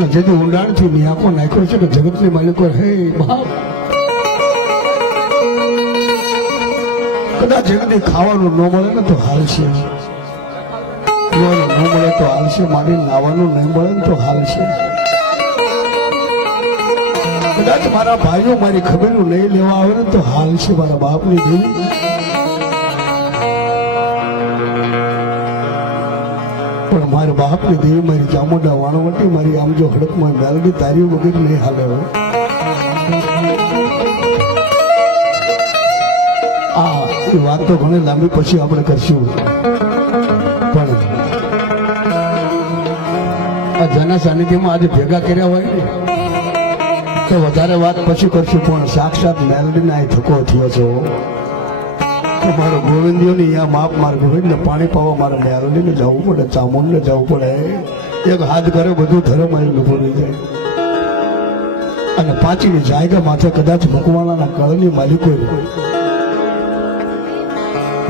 અને જેથી ઊંડાણથી મેં આંખો નાખ્યો છે કે જગતની માલિકો હે બાપ કદાચ જેનાથી ખાવાનું ન મળે ને તો હાલશે, પીવાનું ન મળે તો હાલશે, મારી નાવાનું નહીં મળે ને તો હાલશે, કદાચ મારા ભાઈઓ મારી ખબરું નહીં લેવા આવે ને તો હાલશે મારા બાપની દેવી. પણ મારા બાપની દેવી મારી ચામુંડા વાણવટી મારી આમ જો હડકમાં મેલડી તારી વગર નહીં હાલે. એ વાત તો ઘણી લાંબી પછી આપણે કરશું, પણ આ જના સાનિધ્યમાં આજે ભેગા કર્યા હોય ને તો વધારે વાત પછી કરશું. પણ સાક્ષાત મેલડીને આ થકો થયો છો તો મારો ગોવિંદીઓ ને અહીંયા માપ માર ગોવિંદને પાણી પાવા મારા મેલડીને જવું પડે, ચામુંડને જવું પડે. એક હાથ કરે બધું ધર્મ આવી ઉભો રહી જાય. અને પાંચીની જાયગા માથે કદાચ મકવાણાના કળની માલિકો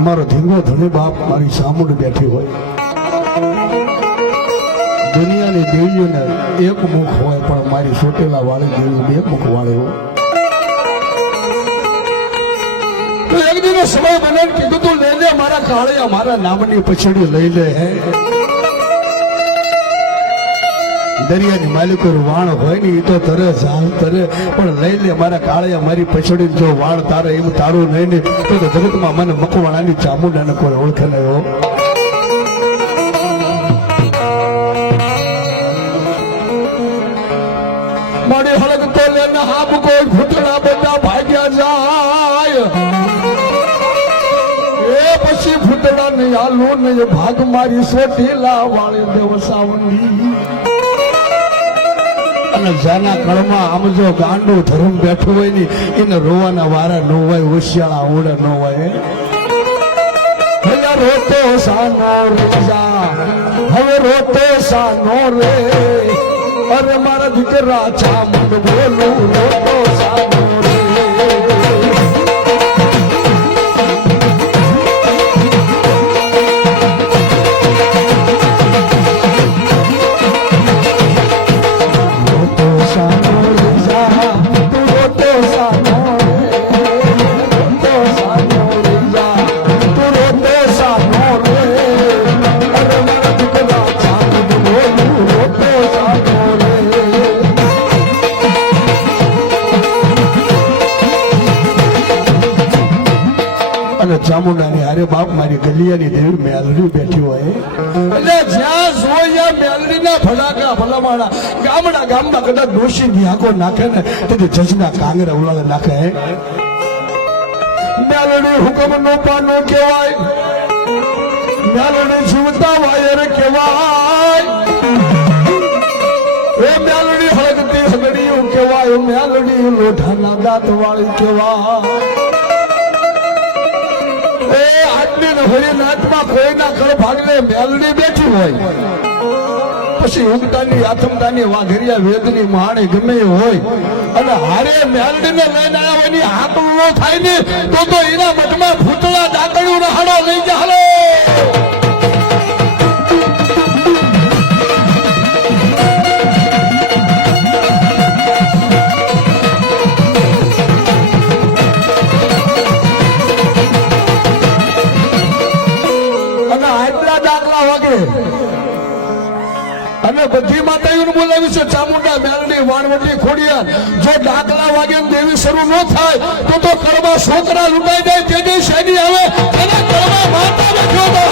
મારો ધીંગો ધણી બાપ મારી સામુંડ બેઠી હોય. દુનિયાની દેવીઓને એક મુખ હોય પણ મારી સોટેલા વાળી દેવી બે મુખ વાળી હોય. તો એક દિનો સમય મને કીધું તું લઈ લે મારા કાળિયા મારા નામની પછડી લઈ લે. હે દરિયાની માલિકો વાણ હોય ને એ તો તરે ઝાલ તરે, પણ લઈ લે મારા કાળિયા મારી પછડી જો વાણ તારે એવું તારું નહીં ને તો જગતમાં મને મકવાણાની ચામુંડાને કોઈ ઓળખે નહીં. મારી હળગ તો લેને હાબ કોઈ ઘૂંટણા બધા ભાગ્યા જાય એ પછી ઘૂંટણા નહીં આલું નહીં ભાગ મારી સોટીલા વાળી દેવસાવની. અને જાના કળમાં આમ જો ગાંડું ધર્મ બેઠું હોય ને એને રોવાના વારા ન હોય, હોશિયાળા આવડે ન હોય. હવે રોતો સાનો રેજા હવે રોતો સાનો રે અરે મારા દીકરા ચામુંડ બોલું રોતો સાનો રે. ચામુંડાની હારે બાપ મારી ગલિયાની દેવી મેલડી બેઠી હોય. એટલે જ્યાં જોયા મેલડીના ફડાકા ભલામાણા ગામડા ગામમાં કદાચ ડોશી ની આંખો નાખે ને તેથી જજના કાંગરા ઉલાળે નાખે. મેલડી હુકમ નો પાનો કહેવાય, મેલડી જીવતા વાયર કહેવાય, એ મેલડી હળગતી હગડીયું કહેવાય, મેલડી લોઢાના દાંત વાળી કહેવાય. હરિનાથમાં કોઈના ઘર ભાગને મેલડી બેઠી હોય પછી ઉગતાની આથમતાની વાઘરિયા વેદની માણે ગમે હોય અને હારે મેલડીને લઈને આવ્યા હોય ની હાકલ નો થાય ને તો એના મઠમાં ભૂતળા ડાકડ્યું હાડો લઈ જા હાલો. અને બધી માતાઓને બોલાવી છે ચામુંડા મેલડી વાણવટી ખોડિયાર. જો ડાકલા વાગે દેવી શરૂ ન થાય તો કડવા છોકરા લૂંટાઈ જાય તે જે શેની આવે અને કડવા માતા બેઠો તો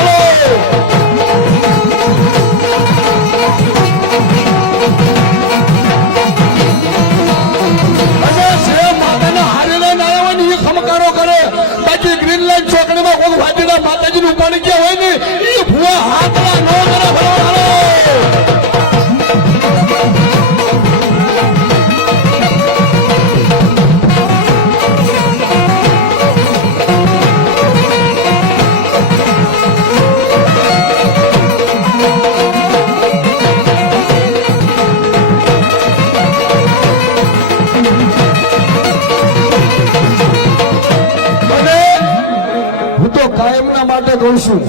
અને જે માતાના હારેલા નાયવાની એ ખમકારો કરે બાકી ગ્રીન લાઈન ચોકડીમાં કોઈ વાજીના માતાજીનું પાણી ક્યાં હોય ને એ ભૂવા હાથલા ન કરે ભરવા. કહું છું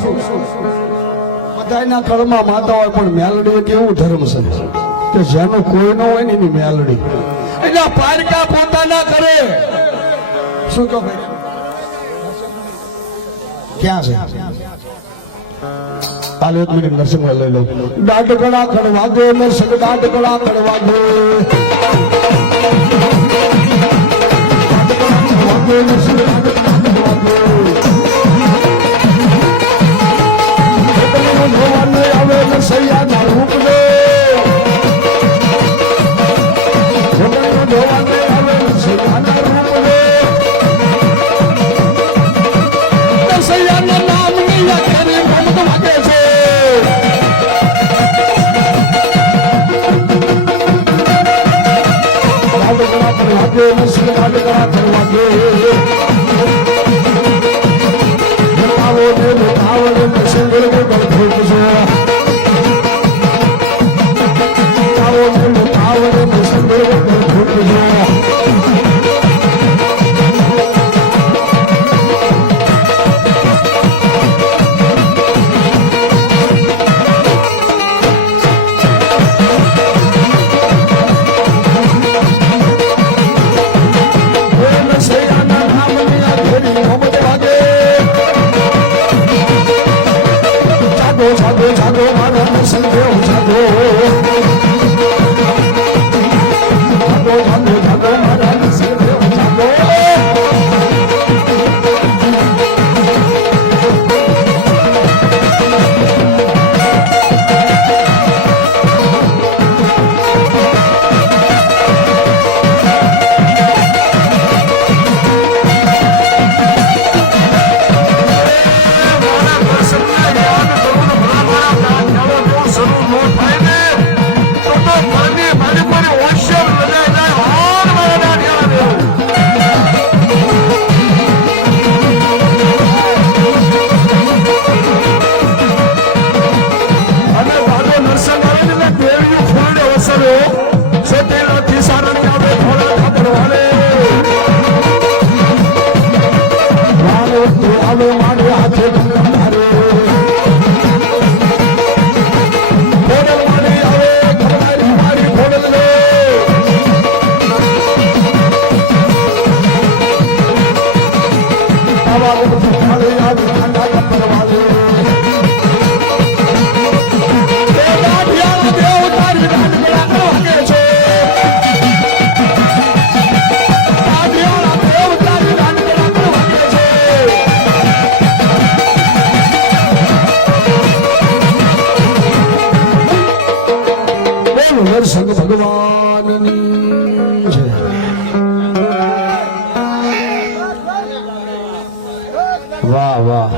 બધાના કળમાં માતા હોય પણ મેલડી એક એવું ધર્મ છે કે જેનો કોઈ ન હોય ને એની મેલડી એટલે પારકા પોતાના કરે શું કહો ભાઈ ક્યાં છે હાલ એક મિનિટ નરસિંહ લઈ લો દાંડગડા કડવા દે નરસિંહ દાંડગડા કડવા દે નરસિંહ દાંડગડા કડવા દે ભગવાનને આવે નરસૈયાના રૂપ દે ભગવાનને આવે નરસૈયાના રૂપ દે નરસૈયાના નામની યાત્રી ભમક વાગે છે દાંડગડા કરવા દે નરસિંહ દાંડગડા કરવા દે સંગ ભગવાનની છે વાહ વાહ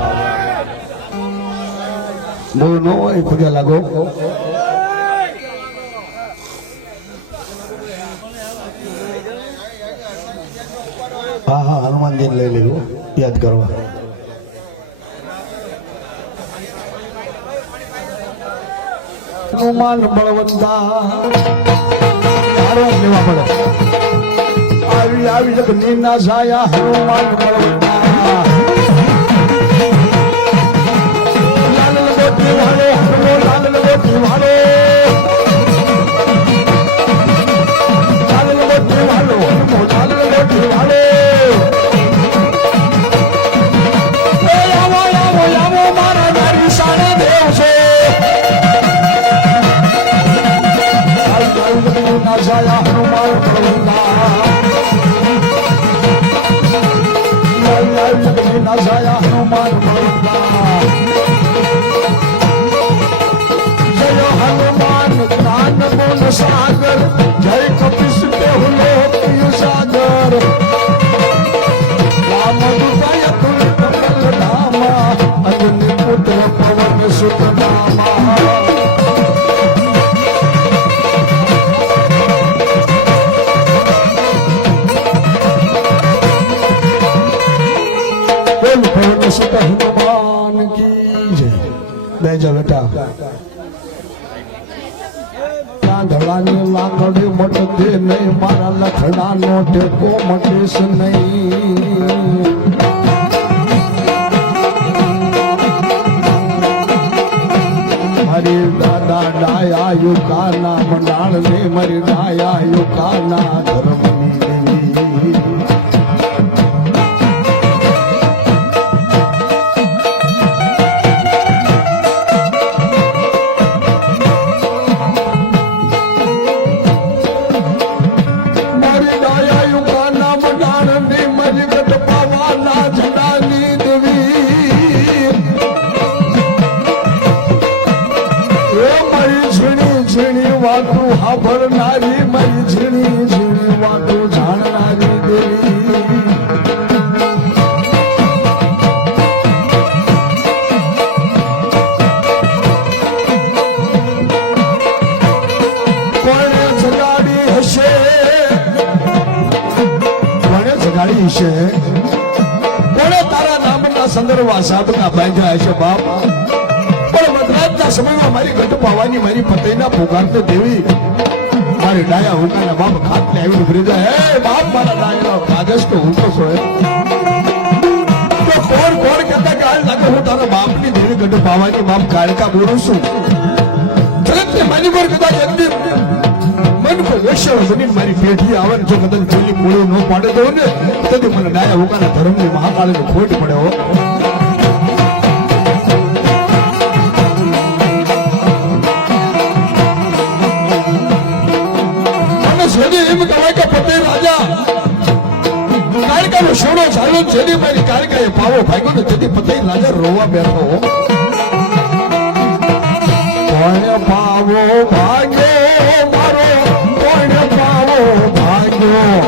બહુ ન હોય પગે લાગો હા હા હનુમાનજી લઈ લેવું યાદ કરવા હનુમાન બળવંતા લેવા પડે આવી આવી જગની ના સાયા હનુમાન બળવંતા લાલ લગોટી વાળો હનુમો લાલ લગોટી વાળો લાલ લગોટી વાળો હનુમો લાલ લગોટી વાળો આવો આવો આવો મારા નારી સાડા દેવ છે સાયા હનુમાન બળવંતા સાયા હનુમાન બળવંતા જય હનુમાન જ્ઞાન બોલ સાગર જય કપિસ દેવ લોક સાગર રામ દુતાય તુલ કમલ ધામા અગ્નિ પુત્ર પવન સુત નામા સુત હનુમાન કી જય બેજો બેટા ધડાની લાકડી મટતે નહીં મારા લખડાનો ટેકો મટેશ નહીં મારી દાદા ડાયા યુકાના મંડાળ ને મારી ડાયા યુકાના ધર્મની દેવી મારી ડાયા યુકાના મંડાળ ને મારી ગઢપાવાના ઝંડાની દેવી મારી ઝીણી ઝીણી વાતો સાંભળનારી મારી ઝીણી ઝીણી વાતો જાણનારી દેવી કોણે જગાડી હશે કોણે જગાડી હશે કોણે તારા નામના સંદર્ભમાં સાબકા બાંધ્યા હશે બાપ મધરાતના સમયમાં મારી ગઢ પાવાની મારી પતઈના પુકારતે દેવી મારી ડાયા હુંકાના બાપ ખાટલે આવીને ફરી જાય હે બાપ મારા ડાયાનો કાગજ તો હું તો સોય તો કોણ કોણ કહેતા કે હાલ લાગે હું તારા બાપની દેવી ગઢ પાવાની બાપ કાળકા બોલું છું જગતને મારી પર કદાચ અંતિમ મન કો વેશ્ય જમીન મારી પેઢી આવે જો કદાચ પેલી કોળો ન પાડે તો ને તેથી મને ડાયા હુંકાના ધર્મની મહાકાળીનો ખોટ પડે હો એમ કહેવાય કે પતે રાજા કાળકાનો સોનો ચાલ્યો જેની મારી કાળકાએ પાવો ભાગ્યો ને તેથી પતે રાજા રોવા બેઠો કોણે પાવો ભાગ્યો મારો કોણે પાવો ભાગ્યો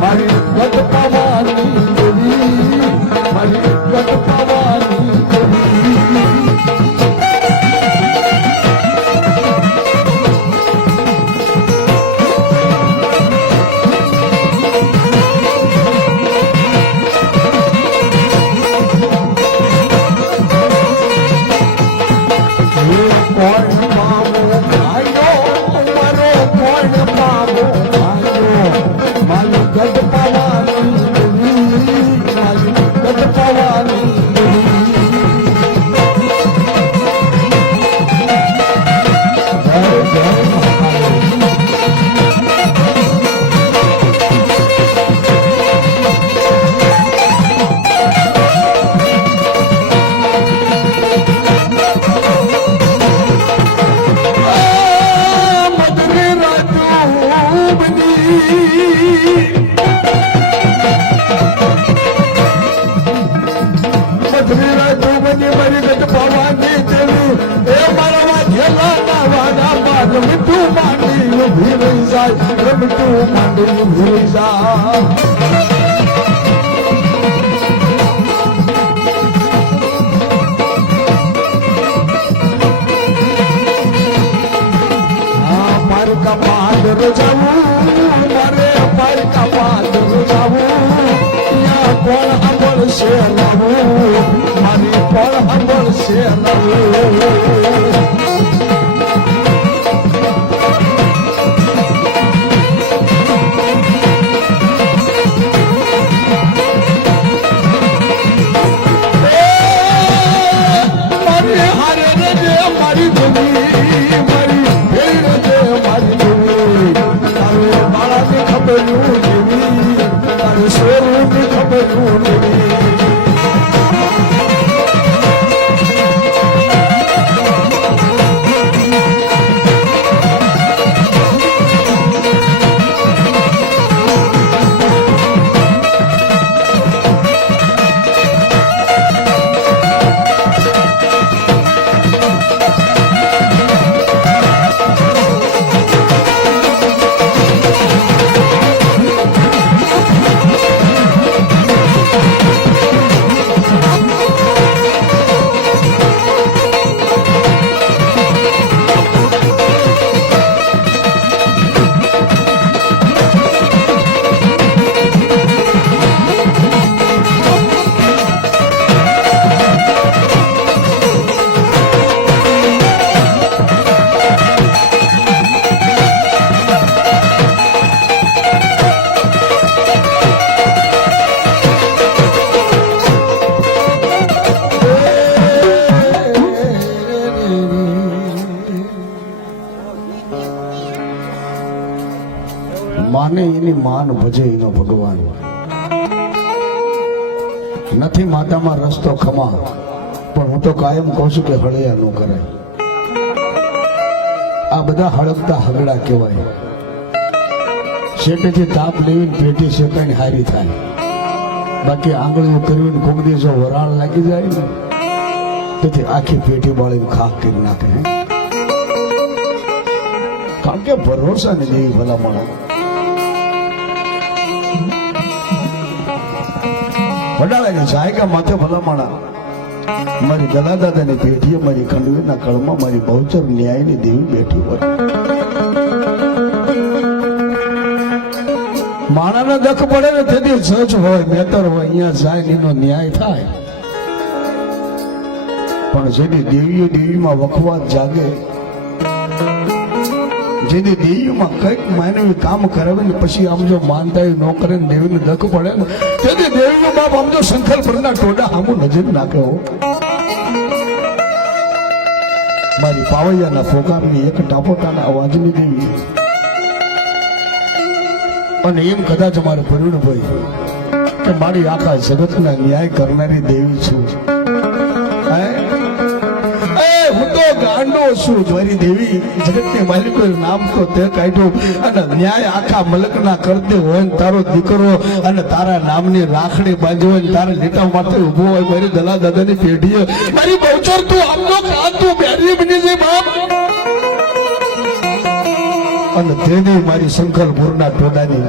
મારી ગત પાવાની દેવી મારી ગત પાવાની માને એની માન ભજે એનો ભગવાન. નથી માતામાં રસ્તો ખમા, પણ હું તો કાયમ કહું છું કે હળિયા ન કરાય. આ બધા હળગતા હગડા કહેવાય. શેટેથી તાપ લેવીને પેટી શેકાઈને હારી થાય. બાકી આંગળીઓ કરવીને કોક દિવસ વરાળ લાગી જાય ને તેથી આખી પેટી બાળીને ખાક કરી નાખે. કારણ કે ભરોસા ને જેવી ભલામણ. વડાળાની જાયગા માથે ભલામણા મારી દલા દાદાની પેઢીએ મારી ખંડવીના કળમાં મારી બહુચર ન્યાયની દેવી બેઠી હોય. માણાના દખ પડે ને તેથી જજ હોય મેતર હોય અહીંયા જાય એનો ન્યાય થાય. પણ જેની દેવીઓ દેવીમાં વખવાત જાગે, જેની દેવીમાં કઈક માનવી કામ કરાવે ને પછી આમ જો માનતા ન કરે ને દેવીને દખ પડે ને તેથી દેવીનો બાપ આમ જો સંકલ્પના ટોડા આમું નજર નાખે હો. મારી પાવૈયાના ફોકારની એક ટાપોટાના અવાજની દેવી. અને એમ કદાચ અમારે પરિણ હોય કે મારી આખા જગતના ન્યાય કરનારી દેવી છું. હું તો ગાંડો છું મારી દેવી જગતની માલિકો નામ તો તે કાઢ્યું અને ન્યાય આખા મલકના કરતી હોય ને તારો દીકરો અને તારા નામની રાખડી બાંધી હોય ને તારા લીટા માથે ઉભો હોય મારી દલા દાદાની પેઢીએ મારી બહુચર તું આમનો તું બેરી બની છે બાપ. અને તેની મારી સંકલ્પપુરના ટોડાની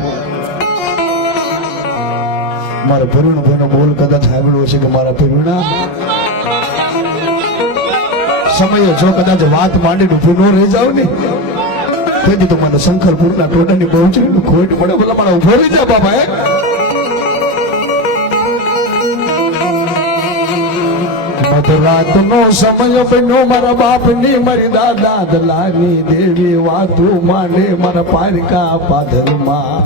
મારા ભરુણ ભાઈનો બોલ કદાચ સાંભળ્યો છે કે મારા ભરુણા સમયે જો કદાચ વાત માંડીને ઉભું ન રહી જાવ ને તેથી તો મને શંકરપુરના ટોડાની બહુચરીનું ખોટ પડે. બોલા મારા ઉભો રહી જા બાપા. મધરાતનો સમય બન્યો મારા બાપની મારી દાદા દલાની દેવી વાતું માંડે મારા પારકા પાદરમાં.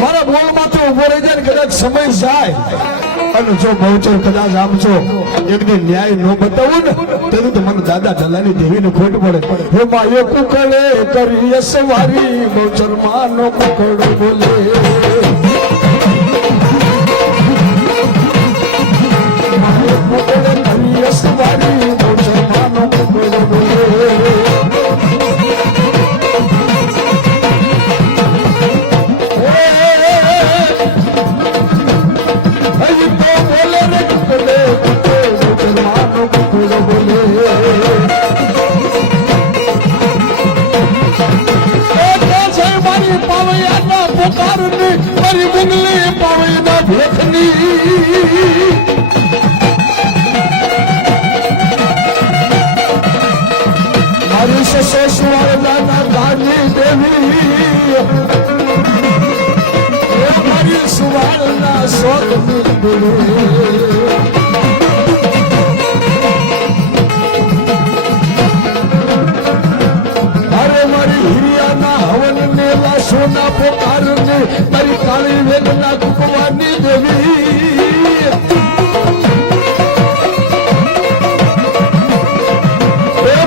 મારા બોલ માથે ઉભો રહી જાય ને કદાચ સમય જાય અને જો બહુચર કદાચ આમ છો એકદી ન્યાય ન બતાવું ને તેનું તો મને દાદા દલાની દેવીને ખોટ પડે. હે માયો કુકડે કરી સવારી બહુચર માનો કુકડો બોલે. કુકડે કરી સવારી બહુચર માનો કુકડો બોલે. મારી મુગલી પાવૈના ભેખની મારી સસુર દાદા ગાની દેવી મારી સુવાળના શોધની દેવી. સોના પોકારને મારી કાળી વેદના કુકવાની દેવી.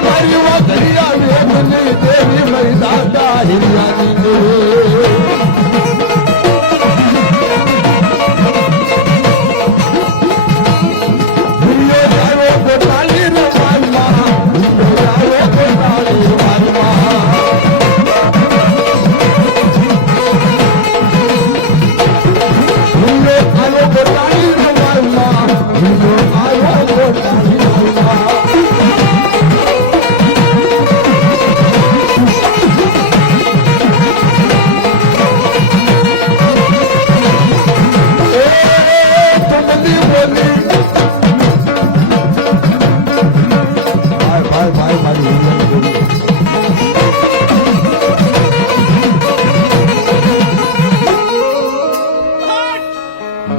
મારી વાઘરિયા વેદની દેવી મારી દાદા હિરિયાની દેવી.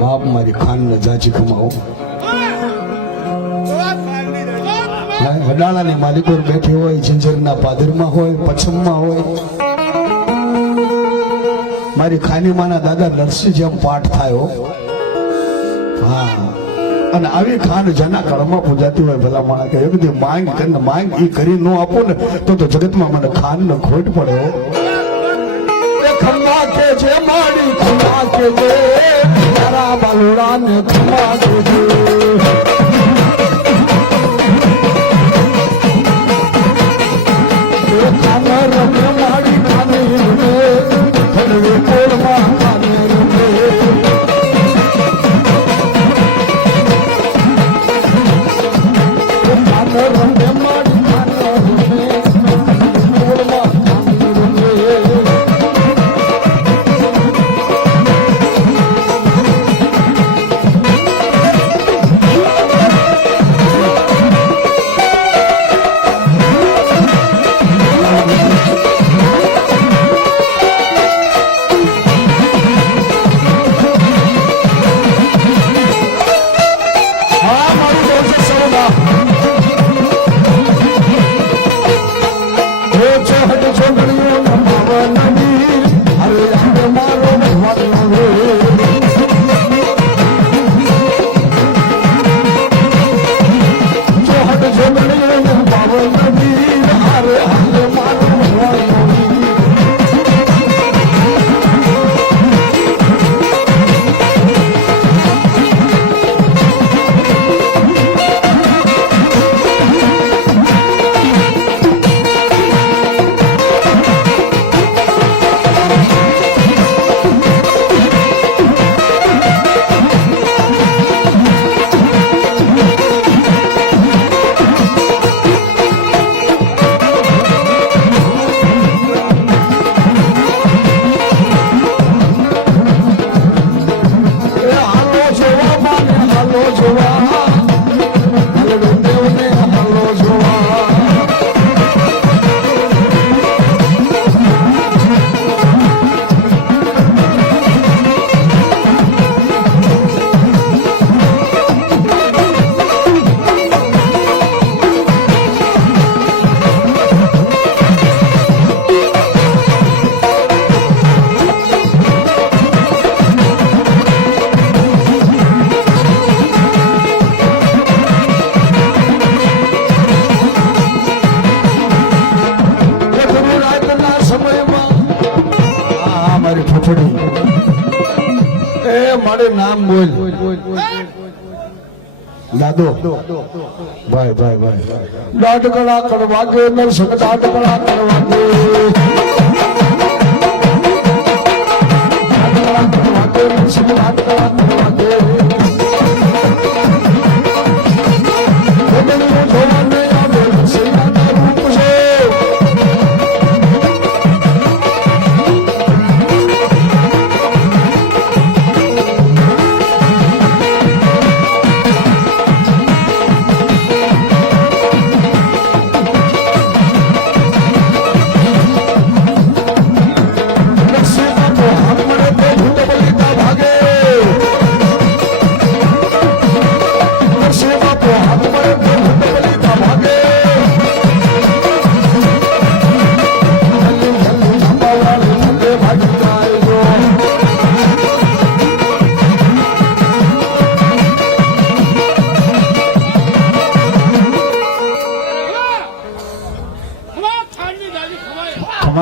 બાપ મારી ખાન ને જાજી કમાવો. વડાળાની માલિકો બેઠી હોય, ઝંઝરના પાદરમાં હોય, પછમમાં હોય. મારી ખાની માના દાદા નરસિંહ જેમ પાઠ થાય. હા અને આવી ખાંડ જેના કળમાં પૂજાતી હોય ભલા માણા કે એક દી માંગ કરીને માંગ ઈ કરી ન આપો ને તો જગતમાં મને ખાંડ ન ખોટ પડે હો. એ ખમ્મા કે છે માડી ખમ્મા કે છે તારા બાલુડા ને ખમ્મા કે છે. એ ખાને રમે માડી ખાને રમે ખડવે કોળમાં ખાને રમે. નામ બોલ દાદો ભાઈ ભાઈ ભાઈ દાડકડા કરવા કે નરસંગ દાડકડા કરવા કે દાડકડા કરવા કે નરસંગ દાડકડા કરવા કે ઓગણીઓ જોવાને આવે સૈયાના રૂપ છે.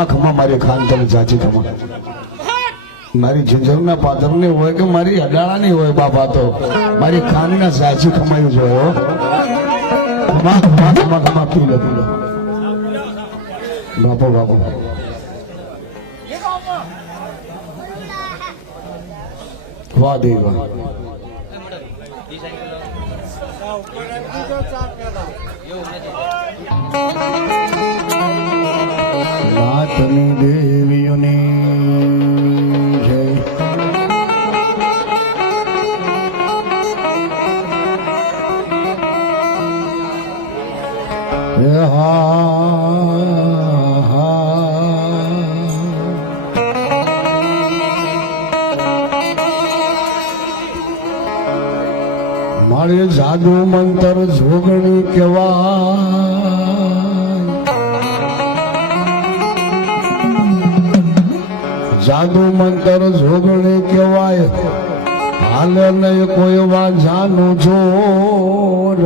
ખમા મારી ખાન તને જાચી ખમા મારી ઝુંઝરના પાદરની હોય કે મારી અડાળાની હોય બાપા તો મારી ખાનના જાચી ખમાયું જોયો. ખમા ખમા ખમા ખમા પી લો બાપો બાપો વાહ દેવા નાતની દેવીઓની જય. મારે જાદુ મંતર જોગણી કેવાય, જાદુ મંતર જોગણી કેવાય. હાલે નહીં કોઈ વાંઝાનું જોર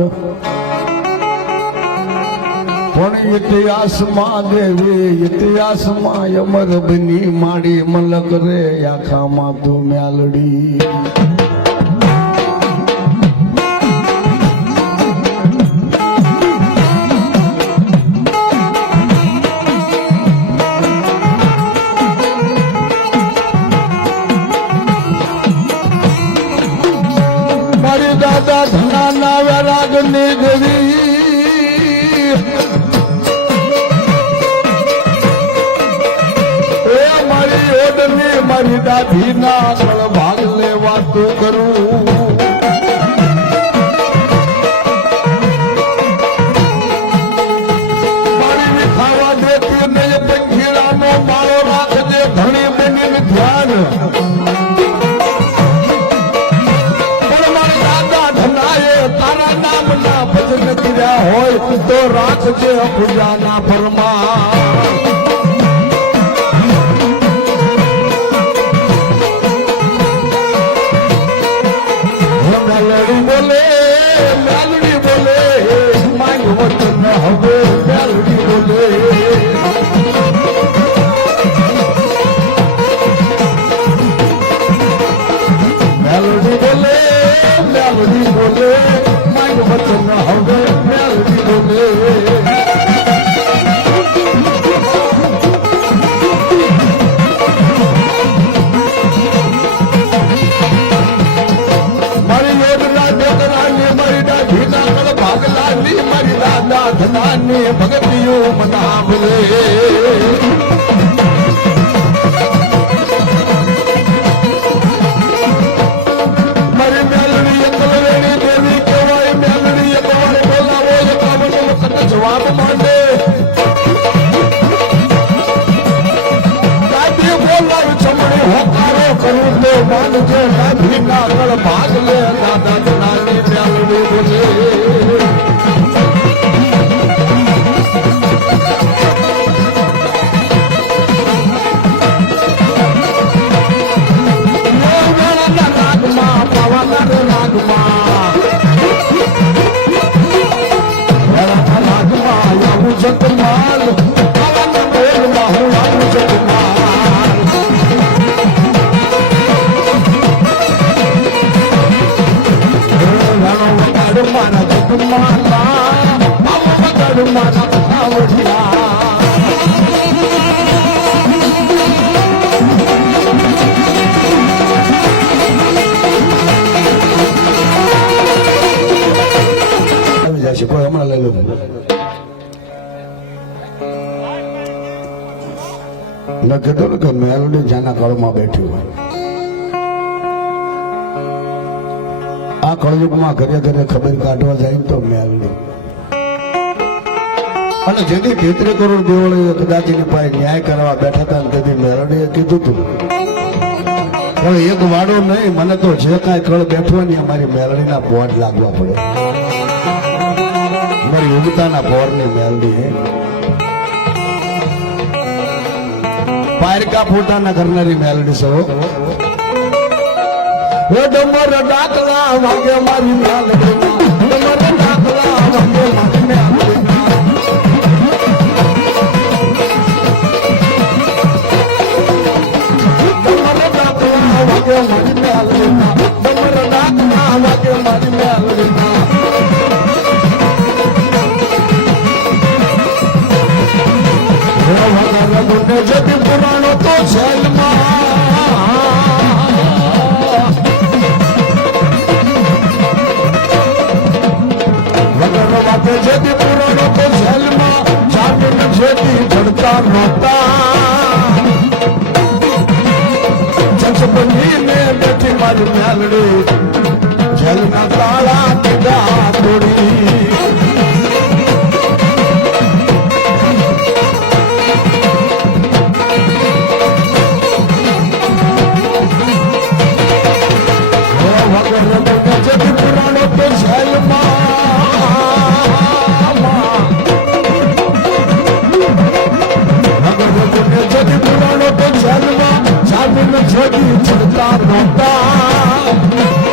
પણ ઇતિહાસમાં દેવી ઇતિહાસમાં અમર બની માડી મલક રે આખામાં તું મ્યાલડી મારી દાદા ધનાના વૈરાગની દેવી મારી દાદી ના કળ ભાગ લેવા તો કરું મારી ખાવા દેતી નહીં પંખીડાનો માળો રાખજે ધણી બની ધ્યાન પણ મારી દાદા ધનાએ તારા નામ ના ભજન કર્યા હોય તો રાખજે પૂજાના પરમા ભગતિયું મનાવલે મારી મેલડી એકલવેણી દેવી કહેવાય મેલડી એકવાર બોલાવો એકાવન વખત જવાબ માંડે દાદી બોલાવ ચમડી હોકારો કરું તો માનજે દાદી ના કળ ભાગ લે દાદા નાની મેલડી બોલે કોઈ હમણાં લઈ લો મેં કીધું ને કે મેલડી જાના કળમાં બેઠી હોય આ કળયુગમાં ઘરે ઘરે ખબર કાઢવા જાય તો મેલડી અને જેથી 33 કરોડ દેવળે કદાચ એની પાસે ન્યાય કરવા બેઠા હતા તેથી મેલડીએ કીધું હતું પણ એક વાડો નહીં મને તો જે કાંઈ કળ બેઠવાની અમારી મેલડીના પોટ લાગવા પડે મારી યોગિતાના પોરની મેલડી પારકા ફોટાના કરનારી મેલડી સૌ ડમર ડાકલા વાગે મારી મેલડી ડમર ડાકલા વાગે મારી મેલડી ડમર ડાકલા વાગે મારી મેલડી ડમર ડાકલા વાગે મારી મેલડી જતી પુરાણો તો જેથી પુરાણો તો જેલમાં જામીન જેથી ભણતા નહોતા જસબનીને બેઠી મારી મેલડી જેલના તાળા દીધા તોડી પુરાણો તો જેલમાં પુરાણો તો જેલમાં જામીન છોડી છડતા નહોતા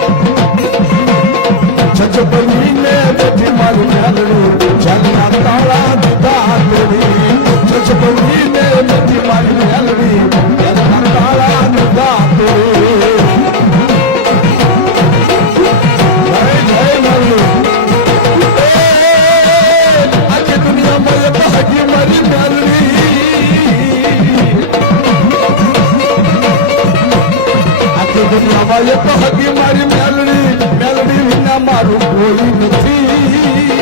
જજબલીને બેઠી મારી મેલડી જગના તાળા દીધા તોડી જજબલીને બેઠી મારી મેલડી જગના તાળા દીધા તોડી જય જય મેલડી આજે દુનિયામાં એક હજી મારી મેલડી આજે દુનિયામાં એક હજી મારી મેલડી વિના મારું કોઈ નથી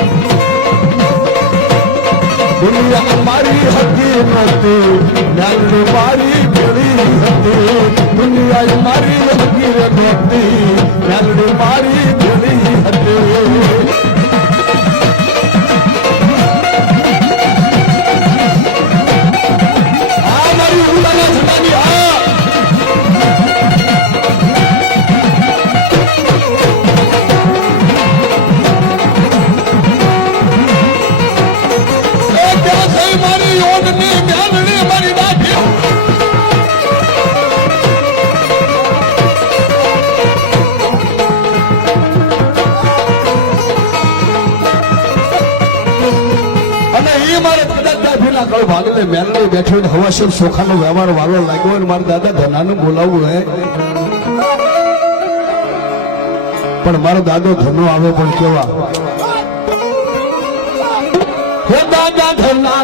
દુનિયા મારી હતી નથી મેલડી મારી ભેળી હતી દુનિયા મારી હતી નથી મેલડી મારી ભેળી હતી આ મારી ઉડાના જનાની આ ભાગલે મેલડી બેઠો ને હવા શિવ સોખાનો વ્યવહાર વાલો લાગ્યો અને મારા દાદા ધનાનું બોલાવવું હે પણ મારો દાદો ધનો આવે પણ કેવા હે દાદા ધના